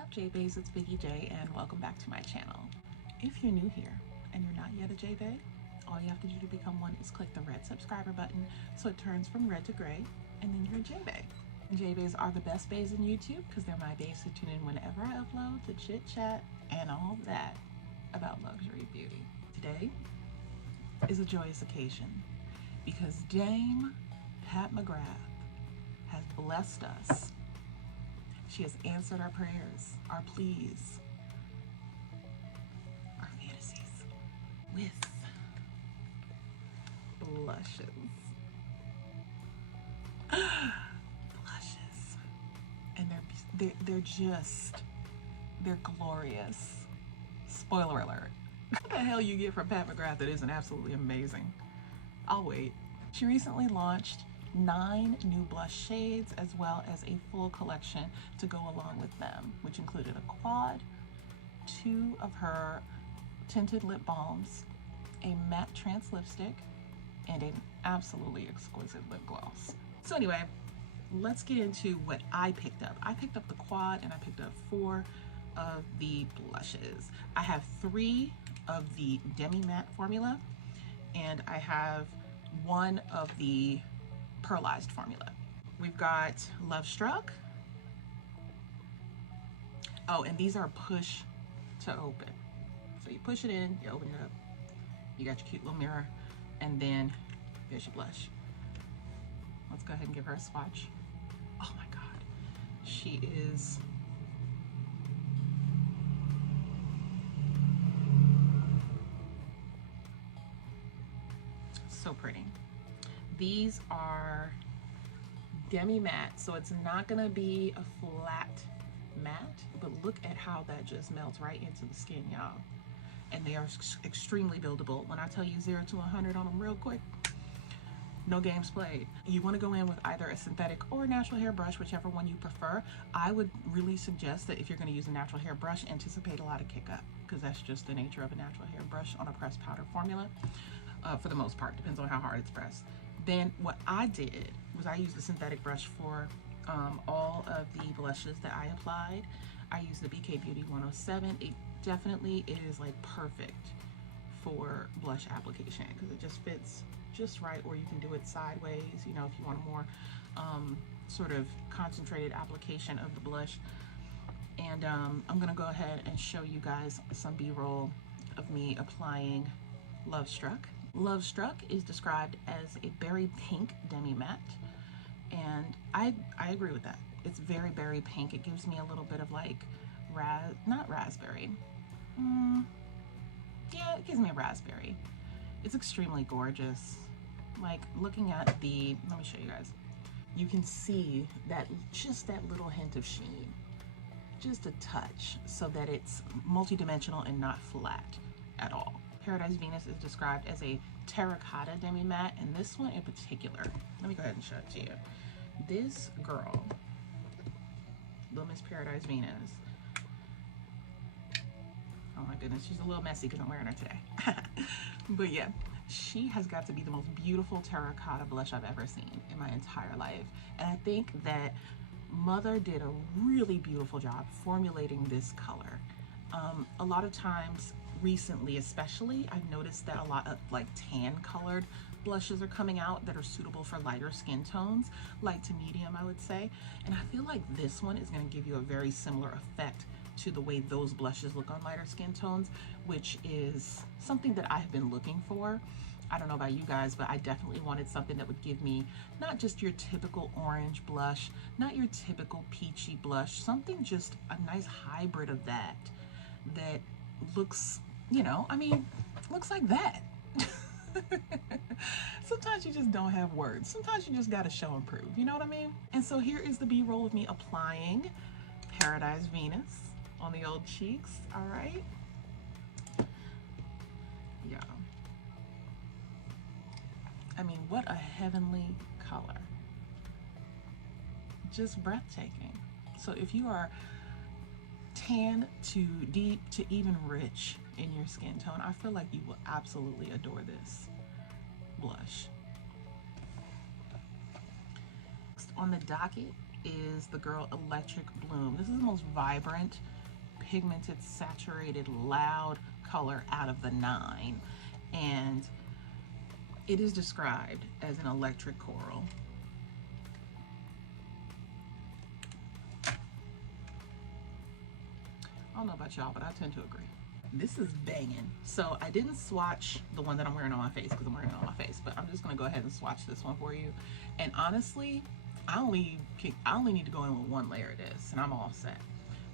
up, J-Bays? It's Vikeejeah and welcome back to my channel. If you're new here and you're not yet a J-Bay, all you have to do to become one is click the red subscriber button so it turns from red to gray and then you're a J-Bay. J-Bays are the best bays in YouTube because they're my bays to tune in whenever I upload to chit chat and all that about luxury beauty. Today is a joyous occasion because Dame Pat McGrath has blessed us. She has answered our prayers, our pleas, our fantasies with blushes. Blushes. And they're glorious. Spoiler alert. What the hell you get from Pat McGrath that isn't absolutely amazing? I'll wait. She recently launched 9 new blush shades as well as a full collection to go along with them, which included a quad, 2 of her tinted lip balms, a matte trance lipstick, and an absolutely exquisite lip gloss. So anyway, let's get into what I picked up. I picked up the quad and I picked up 4 of the blushes. I have 3 of the demi matte formula and I have 1 of the pearlized formula. We've got Love Struck. Oh, and these are push to open. So you push it in, you open it up, you got your cute little mirror, and then there's your blush. Let's go ahead and give her a swatch. Oh my God, she is so pretty. These are demi matte, so it's not gonna be a flat matte, but look at how that just melts right into the skin, y'all. And they are extremely buildable. When I tell you 0 to 100 on them real quick, no games played. You wanna go in with either a synthetic or a natural hair brush, whichever one you prefer. I would really suggest that if you're gonna use a natural hair brush, anticipate a lot of kick up, because that's just the nature of a natural hair brush on a pressed powder formula. For the most part, depends on how hard it's pressed. Then what I did was I used the synthetic brush for all of the blushes that I applied. I used the McGrath MD26. It definitely is like perfect for blush application because it just fits just right, or you can do it sideways, you know, if you want a more sort of concentrated application of the blush. And I'm gonna go ahead and show you guys some B-roll of me applying Love Struck. Love Struck is described as a berry pink demi matte, and I agree with that. It's very berry pink. It gives me a little bit of like not raspberry. Yeah, it gives me a raspberry. It's extremely gorgeous. Like looking at the, let me show you guys. You can see that just that little hint of sheen, just a touch, so that it's multidimensional and not flat at all. Paradise Venus is described as a terracotta demi matte, and this one in particular, let me go ahead and show it to you. This girl, Little Miss Paradise Venus, oh my goodness, she's a little messy because I'm wearing her today. But yeah, she has got to be the most beautiful terracotta blush I've ever seen in my entire life. And I think that Mother did a really beautiful job formulating this color. A lot of times recently, especially, I've noticed that a lot of like tan colored blushes are coming out that are suitable for lighter skin tones, light to medium, I would say. And I feel like this one is going to give you a very similar effect to the way those blushes look on lighter skin tones, which is something that I have been looking for. I don't know about you guys, but I definitely wanted something that would give me not just your typical orange blush, not your typical peachy blush, something just a nice hybrid of that looks, you know, I mean, looks like that. Sometimes you just don't have words. Sometimes you just gotta show and prove, you know what I mean? And so here is the B-roll of me applying Paradise Venus on the old cheeks, all right? Yeah. I mean, what a heavenly color. Just breathtaking. So if you are tan to deep to even rich in your skin tone, I feel like you will absolutely adore this blush. Next on the docket is the Girl Electric Bloom. This is the most vibrant, pigmented, saturated, loud color out of the 9. And it is described as an electric coral. I don't know about y'all, but I tend to agree. This is banging. So I didn't swatch the one that I'm wearing on my face because I'm wearing it on my face, but I'm just gonna go ahead and swatch this one for you. And honestly, I only need to go in with 1 layer of this and I'm all set.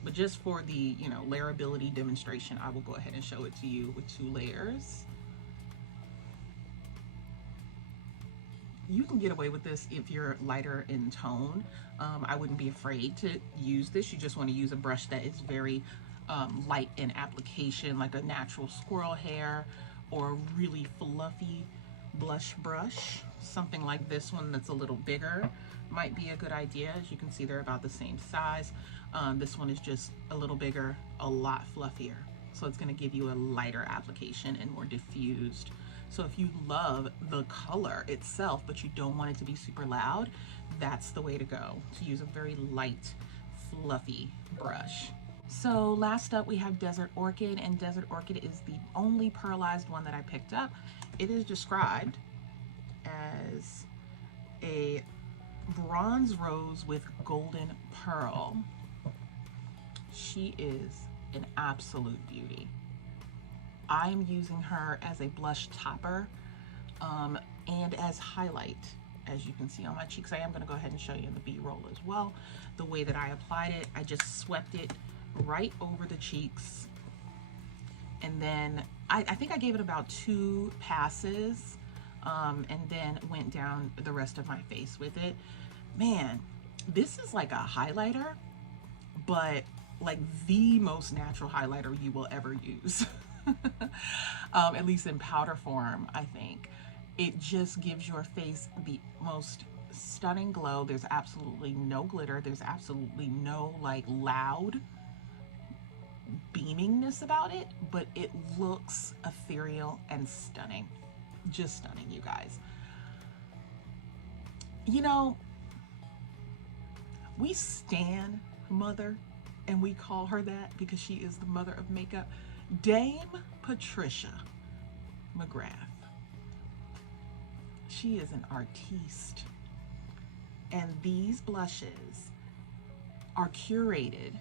But just for the, you know, layerability demonstration, I will go ahead and show it to you with 2 layers. You can get away with this if you're lighter in tone. I wouldn't be afraid to use this. You just want to use a brush that is very light in application, like a natural squirrel hair or a really fluffy blush brush. Something like this one that's a little bigger might be a good idea. As you can see, they're about the same size. This one is just a little bigger, a lot fluffier. So it's going to give you a lighter application and more diffused. So if you love the color itself, but you don't want it to be super loud, that's the way to go, to use a very light, fluffy brush. So last up we have Desert Orchid, and Desert Orchid is the only pearlized one that I picked up. It is described as a bronze rose with golden pearl. She is an absolute beauty. I'm using her as a blush topper and as highlight. As you can see on my cheeks, I am going to go ahead and show you in the B-roll as well. The way that I applied it, I just swept it right over the cheeks. And then I think I gave it about 2 passes and then went down the rest of my face with it. Man, this is like a highlighter, but like the most natural highlighter you will ever use. At least in powder form, I think. It just gives your face the most stunning glow. There's absolutely no glitter. There's absolutely no like loud beamingness about it, but it looks ethereal and stunning. Just stunning, you guys. You know, we stan Mother, and we call her that because she is the mother of makeup. Dame Patricia McGrath. She is an artiste. And these blushes are curated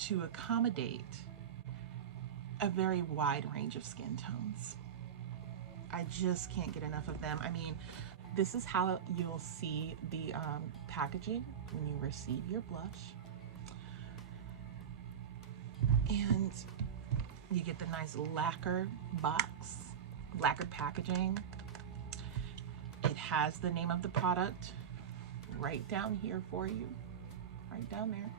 to accommodate a very wide range of skin tones. I just can't get enough of them. I mean, this is how you'll see the packaging when you receive your blush. And you get the nice lacquer box, lacquered packaging. It has the name of the product right down here for you, right down there.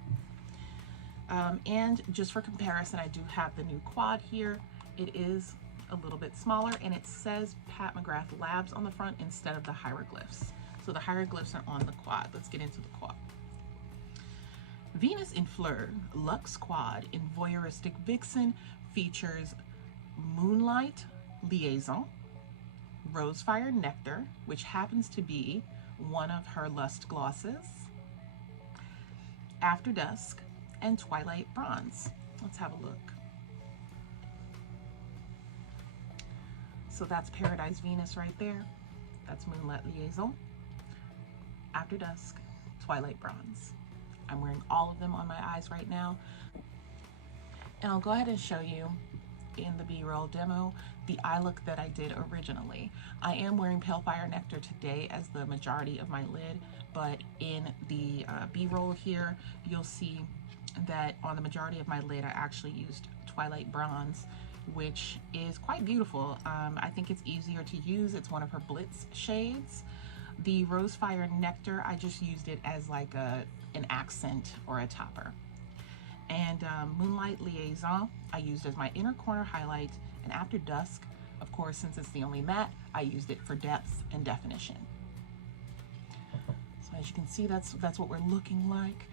And just for comparison, I do have the new quad here. It is a little bit smaller and it says Pat McGrath Labs on the front instead of the hieroglyphs. So the hieroglyphs are on the quad. Let's get into the quad. Venus in Fleur Luxe Quad in Voyeuristic Vixen features Moonlight Liaison, Rosefire Nectar, which happens to be one of her Lust glosses, After Dusk, and Twilight Bronze. Let's have a look. So that's Paradise Venus right there. That's Moonlight Liaison, After Dusk, Twilight Bronze. I'm wearing all of them on my eyes right now. And I'll go ahead and show you in the B-roll demo the eye look that I did originally. I am wearing Pale Fire Nectar today as the majority of my lid, but in the B-roll here, you'll see that on the majority of my lid, I actually used Twilight Bronze, which is quite beautiful. I think it's easier to use. It's one of her Blitz shades. The Rosefire Nectar, I just used it as like an accent or a topper. And Moonlight Liaison, I used as my inner corner highlight. And After Dusk, of course, since it's the only matte, I used it for depth and definition. So as you can see, that's what we're looking like.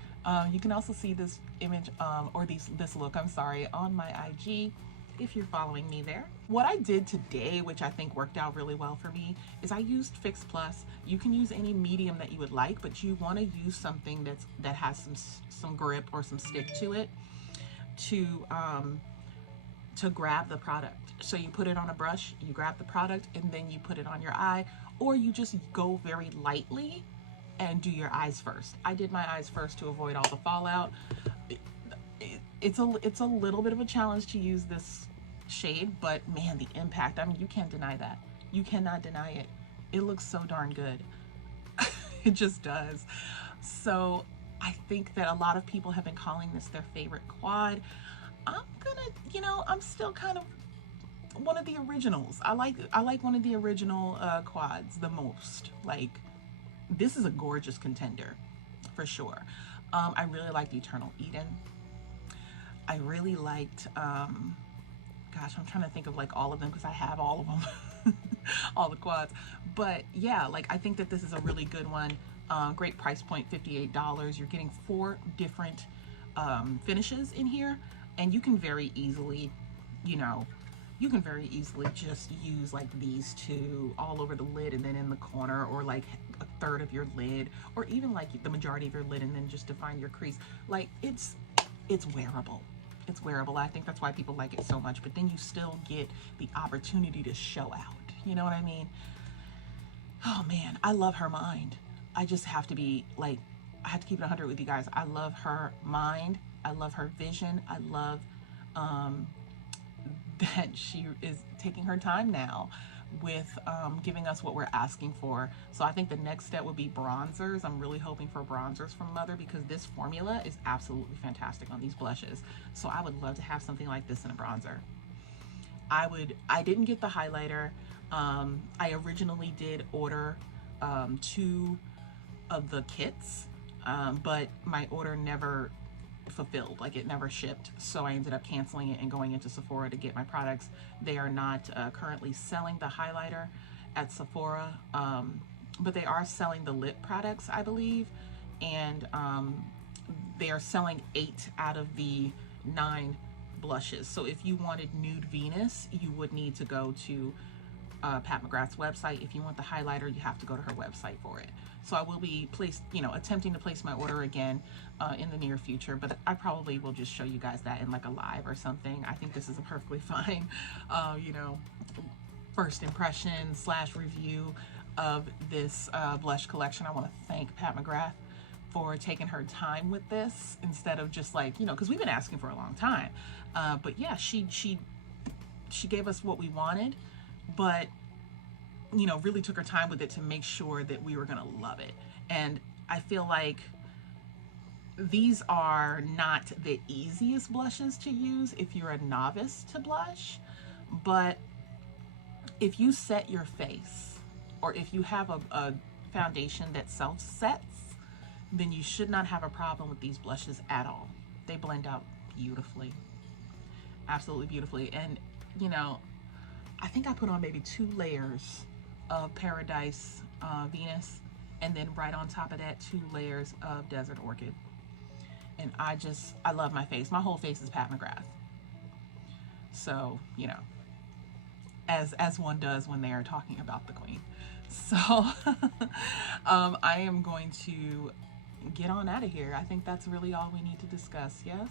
You can also see this image, or this look, I'm sorry, on my IG. if you're following me there. What I did today, which I think worked out really well for me, is I used Fix Plus. You can use any medium that you would like, but you want to use something that has some grip or some stick to it to grab the product. So you put it on a brush, you grab the product, and then you put it on your eye, or you just go very lightly and do your eyes first. I did my eyes first to avoid all the fallout. It's a little bit of a challenge to use this shade, but man, the impact, I mean, you can't deny that. You cannot deny it. It looks so darn good. It just does. So I think that a lot of people have been calling this their favorite quad. I'm gonna, you know, I'm still kind of one of the originals. I like one of the original quads the most. Like, this is a gorgeous contender for sure. I really liked Eternal Eden. I really liked, gosh, I'm trying to think of like all of them because I have all of them, all the quads. But yeah, like I think that this is a really good one. Great price point, $58. You're getting 4 different finishes in here, and you can very easily, you know, you can very easily just use like these 2 all over the lid and then in the corner, or like a third of your lid, or even like the majority of your lid and then just define your crease. Like it's wearable. It's wearable. I think that's why people like it so much, but then you still get the opportunity to show out. You know what I mean? Oh man, I love her mind. I just have to be like, I have to keep it 100 with you guys. I love her mind. I love her vision. I love that she is taking her time now with giving us what we're asking for. So I think the next step would be bronzers. I'm really hoping for bronzers from Mother because this formula is absolutely fantastic on these blushes. So I would love to have something like this in a bronzer. I didn't get the highlighter. I originally did order 2 of the kits, but my order never fulfilled, like it never shipped, so I ended up canceling it and going into Sephora to get my products. They are not currently selling the highlighter at Sephora, but they are selling the lip products, I believe, and they are selling 8 out of the 9 blushes. So if you wanted Nude Venus, you would need to go to Pat McGrath's website. If you want the highlighter, you have to go to her website for it. So I will be attempting to place my order again in the near future, but I probably will just show you guys that in like a live or something. I think this is a perfectly fine, first impression / review of this blush collection. I want to thank Pat McGrath for taking her time with this instead of just like, because we've been asking for a long time. But yeah, she gave us what we wanted, but really took her time with it to make sure that we were gonna love it. And I feel like these are not the easiest blushes to use if you're a novice to blush, but if you set your face, or if you have a foundation that self-sets, then you should not have a problem with these blushes at all. They blend out beautifully, absolutely beautifully. And I think I put on maybe 2 layers of Paradise Venus, and then right on top of that 2 layers of Desert Orchid. And I love my face. My whole face is Pat McGrath. So, as one does when they are talking about the queen. So I am going to get on out of here. I think that's really all we need to discuss. Yes?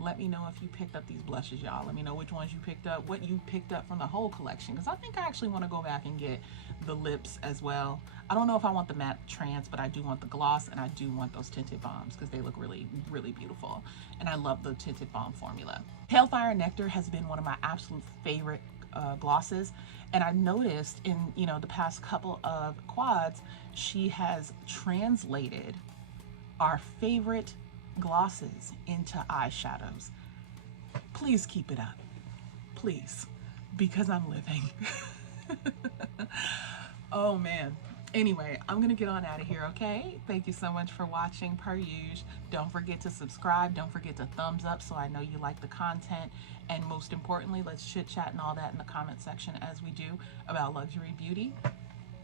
Let me know if you picked up these blushes, y'all. Let me know which ones you picked up, what you picked up from the whole collection, because I think I actually want to go back and get the lips as well. I don't know if I want the matte trans, but I do want the gloss, and I do want those tinted balms because they look really, really beautiful. And I love the tinted balm formula. Pale Fire Nectar has been one of my absolute favorite glosses, and I noticed in the past couple of quads, she has translated our favorite glosses into eyeshadows. Please keep it up, please, because I'm living. Oh man. Anyway, I'm gonna get on out of here, okay? Thank you so much for watching, per usual. Don't forget to subscribe. Don't forget to thumbs up so I know you like the content. And most importantly, let's chit chat and all that in the comment section as we do about luxury beauty.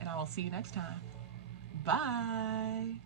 And I will see you next time. Bye.